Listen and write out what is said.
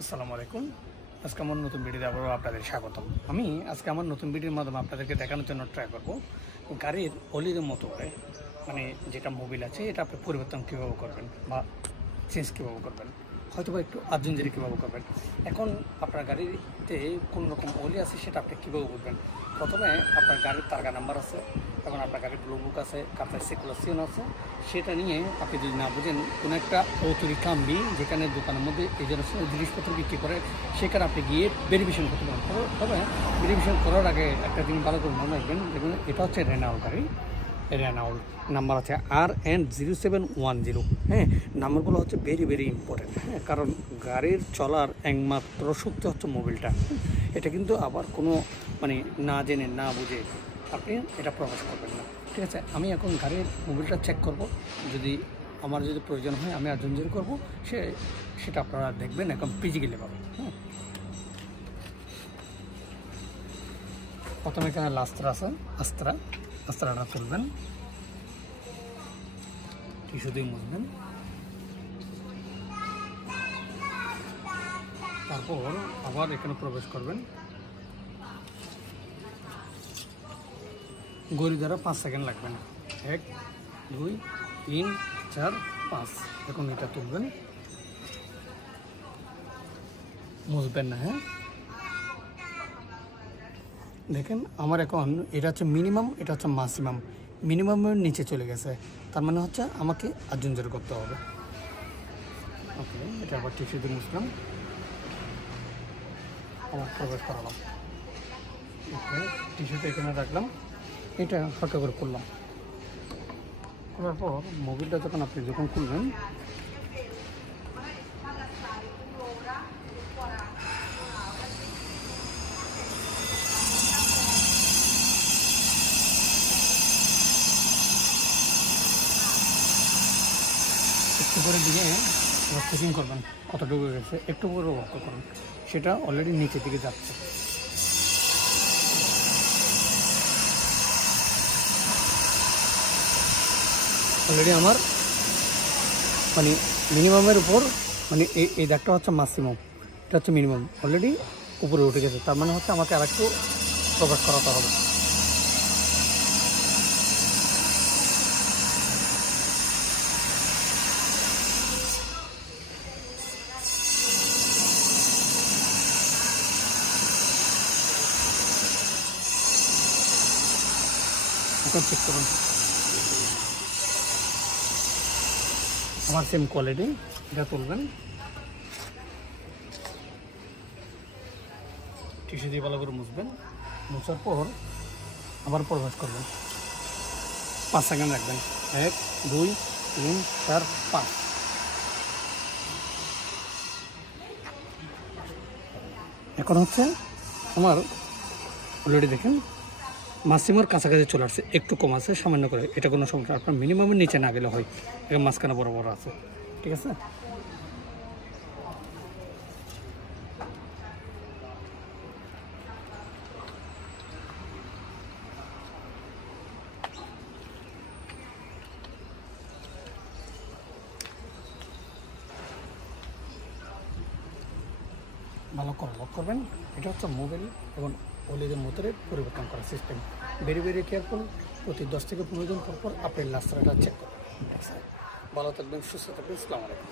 আসসালামু আলাইকুম। আজকে আমার নতুন ভিডিওতে আবারও আপনাদের স্বাগতম। আমি আজকে আমার নতুন ভিডিওর মাধ্যমে আপনাদেরকে দেখানোর জন্য ট্রাই করব গাড়ির অলির মতো করে মানে যেটা মোবিল আছে এটা আপনি পরিবর্তন কীভাবে করবেন বা চেঞ্জ কীভাবে করবেন, হয়তো বা একটু আর্জেন্টারি কীভাবে করবেন। এখন আপনার গাড়িতে কোনো রকম অলি আছে সেটা আপনি কীভাবে বুঝবেন। প্রথমে আপনার গাড়ির তারগা নাম্বার আছে এবং আপনার গাড়ির ব্লু বুক আছে, কাপড়ের সার্কুলেশন আছে, সেটা নিয়ে আপনি যদি না বুঝেন কোনো একটা অতিরিক্ত কাম্বি যেখানে দোকানের মধ্যে এই জন্য জিনিসপত্র বিক্রি করে সেখানে আপনি গিয়ে ভেরিফিকেশন করতে পারেন। তবে ভেরিফিকেশন করার আগে একটা জিনিস ভালো করে মনে রাখবেন, দেখুন এটা হচ্ছে রেনাউল গাড়ি, রেনাউল নাম্বার আছে RN0710। হ্যাঁ, নাম্বারগুলো হচ্ছে ভেরি ভেরি ইম্পর্টেন্ট। হ্যাঁ, কারণ গাড়ির চলার একমাত্র শক্তি হচ্ছে মোবিলটা। এটা কিন্তু আবার কোনো মানে না জেনে না বুঝে আপনি এটা প্রকাশ করবেন না। ঠিক আছে, আমি এখন গাড়ির মোবিলটা চেক করব, আমার যদি প্রয়োজন হয় আমি আর্জেন্টারি করবো, সেটা আপনারা দেখবেন এখন ফিজিক্যালি পাবেন। হ্যাঁ, প্রথমে এখানে লাস্ত্রা আছে, আস্ত্রাটা তুলবেন, টিস্যু দিয়ে মুছবেন, তারপর আবার এখানে প্রবেশ করবেন। গড়ি দ্বারা 5 সেকেন্ড লাগবে না, 1 2 3 4 5। এখন এটা তুলবেন, মুছবেন না। হ্যাঁ, দেখেন আমার এখন এটা হচ্ছে মিনিমাম, এটা হচ্ছে ম্যাক্সিমাম। মিনিমামের নিচে চলে গেছে, তার মানে হচ্ছে আমাকে আর্জেন্টারি করতে হবে। ওকে, এটা আবার টিস্যু দিয়ে মুছলাম, আবার প্রবেশ করালাম। ওকে, টিস্যুটা এখানে রাখলাম, এটা হালকা করে করলাম। করার পর মোবিলটা যখন খুলবেন একটু করে দিয়ে চেকিং করবেন কতটুকু গেছে, একটু করে লক্ষ্য করুন, সেটা অলরেডি নিচের দিকে যাচ্ছে। অলরেডি আমার মানে মিনিমামের উপর মানে এই দাগটা হচ্ছে ম্যাক্সিমাম, এটা হচ্ছে মিনিমাম, অলরেডি উপরে উঠে গেছে। তার মানে হচ্ছে আমাকে আরেকটু প্রকাশ করাতে হবে। এখন চেক করুন, আমার সেম কোয়ালিটি। এটা তুলবেন, টিস্যু দিয়ে ভালো করে মুছবেন, মুছার পর আবার প্রবেশ করবেন, 5 সেকেন্ড রাখবেন, 1 2 3 4 5। এখন হচ্ছে আমার অলরেডি দেখেন ম্যাক্সিমার কাছাকাছি চলে আসছে, একটু কম আছে সামান্য করে, এটা কোনো সমস্যা। আপনার মিনিমামের নিচে না গেলে হয়, এটা মাঝখানে বড় বড় আছে। ঠিক আছে, ভালো করে লক করবেন। এটা হচ্ছে মোবিল এবং অলিদের মোটরের পরিবর্তন করার সিস্টেম। Very very careful. প্রতি 10 থেকে 15 দিন পর আপনি লাস্টটা চেক করবেন। ঠিক আছে, ভালো থাকবেন, সুস্থ থাকবেন। আসসালামু আলাইকুম।